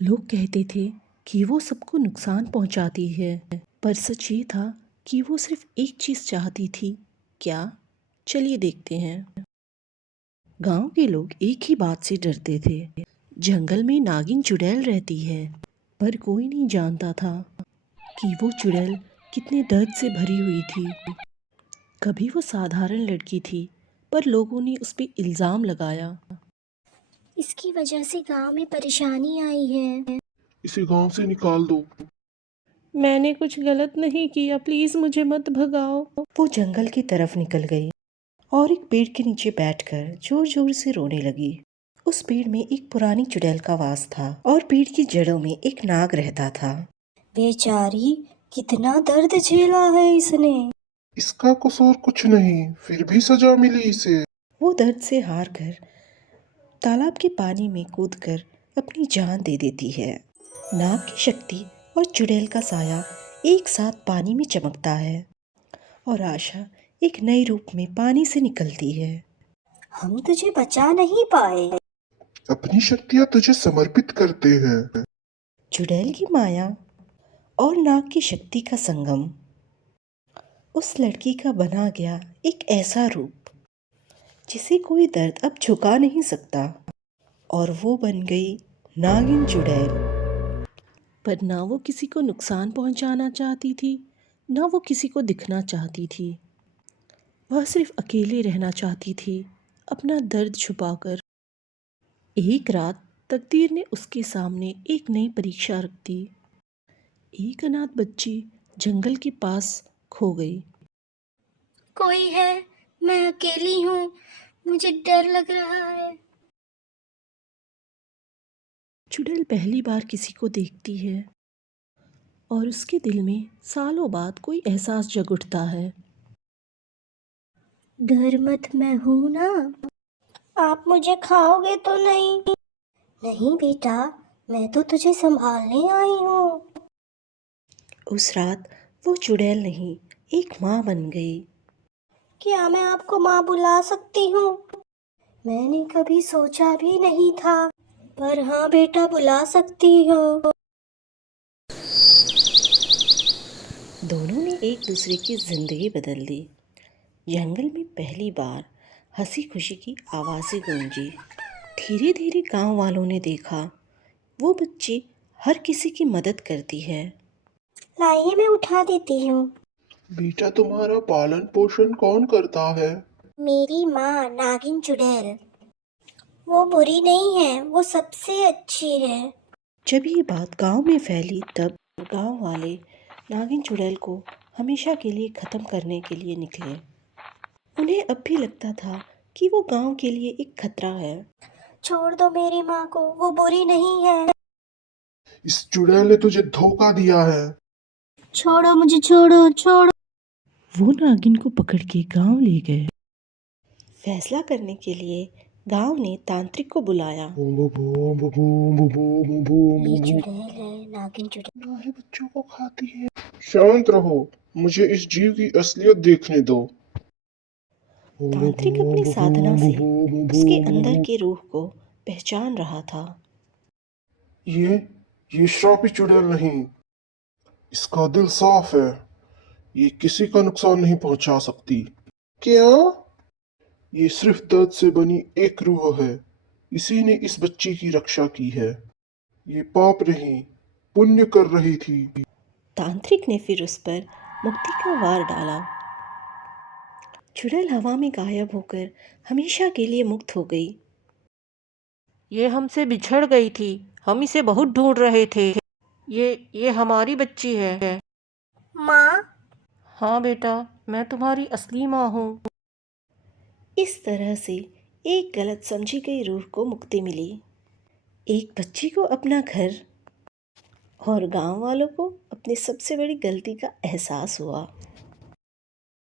लोग कहते थे कि वो सबको नुकसान पहुंचाती है, पर सच ये था कि वो सिर्फ एक चीज चाहती थी। क्या? चलिए देखते हैं। गांव के लोग एक ही बात से डरते थे। जंगल में नागिन चुड़ैल रहती है, पर कोई नहीं जानता था कि वो चुड़ैल कितने दर्द से भरी हुई थी। कभी वो साधारण लड़की थी, पर लोगों ने उस पर इल्जाम लगाया। इसकी वजह से गांव में परेशानी आई है। इसे गांव से निकाल दो। मैंने कुछ गलत नहीं किया, प्लीज मुझे मत भगाओ। वो जंगल की तरफ निकल गई और एक पेड़ के नीचे बैठकर जोर जोर से रोने लगी। उस पेड़ में एक पुरानी चुड़ैल का वास था और पेड़ की जड़ों में एक नाग रहता था। बेचारी, कितना दर्द झेला है इसने। इसका कसूर कुछ नहीं, फिर भी सजा मिली इसे। वो दर्द से हार कर तालाब के पानी में कूदकर अपनी जान दे देती है। नाग की शक्ति और चुड़ैल का साया एक साथ पानी में चमकता है और आशा एक नए रूप में पानी से निकलती है। हम तुझे बचा नहीं पाए। अपनी शक्तियां तुझे समर्पित करते हैं। चुड़ैल की माया और नाग की शक्ति का संगम उस लड़की का बना गया एक ऐसा रूप जिसे कोई दर्द अब झुका नहीं सकता, और वो बन गई नागिन चुड़ैल। पर ना वो किसी को नुकसान पहुंचाना चाहती थी, ना वो किसी को दिखना चाहती थी। वह सिर्फ अकेले रहना चाहती थी, अपना दर्द छुपाकर। एक रात तकदीर ने उसके सामने एक नई परीक्षा रख दी। एक अनाथ बच्ची जंगल के पास खो गई। कोई है? मैं अकेली हूँ, मुझे डर लग रहा है। चुड़ैल पहली बार किसी को देखती है और उसके दिल में सालों बाद कोई एहसास जग उठता है। डर मत, मैं हूँ ना। आप मुझे खाओगे तो नहीं? नहीं बेटा, मैं तो तुझे संभालने आई हूँ। उस रात वो चुड़ैल नहीं, एक माँ बन गई। क्या मैं आपको माँ बुला सकती हूँ? मैंने कभी सोचा भी नहीं था, पर हाँ बेटा, बुला सकती हो। दोनों ने एक दूसरे की जिंदगी बदल दी। जंगल में पहली बार हंसी खुशी की आवाज़ें गूंजी। धीरे धीरे गांव वालों ने देखा वो बच्ची हर किसी की मदद करती है। लाइए, मैं उठा देती हूँ। बेटा, तुम्हारा पालन पोषण कौन करता है? मेरी माँ नागिन चुड़ैल। वो बुरी नहीं है, वो सबसे अच्छी है। जब ये बात गांव में फैली तब गांव वाले नागिन चुड़ैल को हमेशा के लिए ख़त्म करने के लिए निकले। उन्हें अब भी लगता था कि वो गांव के लिए एक खतरा है। छोड़ दो मेरी माँ को, वो बुरी नहीं है। इस चुड़ैल ने तुझे धोखा दिया है। छोड़ो मुझे, छोड़ो छोड़ो। वो नागिन को पकड़ के गांव ले गए। फैसला करने के लिए गांव ने तांत्रिक को बुलाया। Boom boom boom boom boom boom boom ये बूम। चुड़ैल है, नागिन चुड़ैल। तुम्हारे बच्चों को खाती है। शांत रहो, मुझे इस जीव की असलियत देखने दो। तांत्रिक अपनी साधना से उसके अंदर के रूह को पहचान रहा था। ये ये श्रापित चुड़ैल नहीं, इसका दिल साफ है। ये किसी का नुकसान नहीं पहुंचा सकती। क्या? ये सिर्फ दर्द से बनी एक रूह है। इसी ने इस बच्ची की रक्षा की है। ये पाप नहीं, पुण्य कर रही थी। तांत्रिक ने फिर उस पर मुक्ति का वार डाला। चुड़ैल हवा में गायब होकर हमेशा के लिए मुक्त हो गई। ये हमसे बिछड़ गई थी, हम इसे बहुत ढूंढ रहे थे। ये हमारी बच्ची है। माँ। हाँ बेटा, मैं तुम्हारी असली माँ हूँ। इस तरह से एक गलत समझी गई रूह को मुक्ति मिली। एक बच्ची को अपना घर और गांव वालों को अपनी सबसे बड़ी गलती का एहसास हुआ।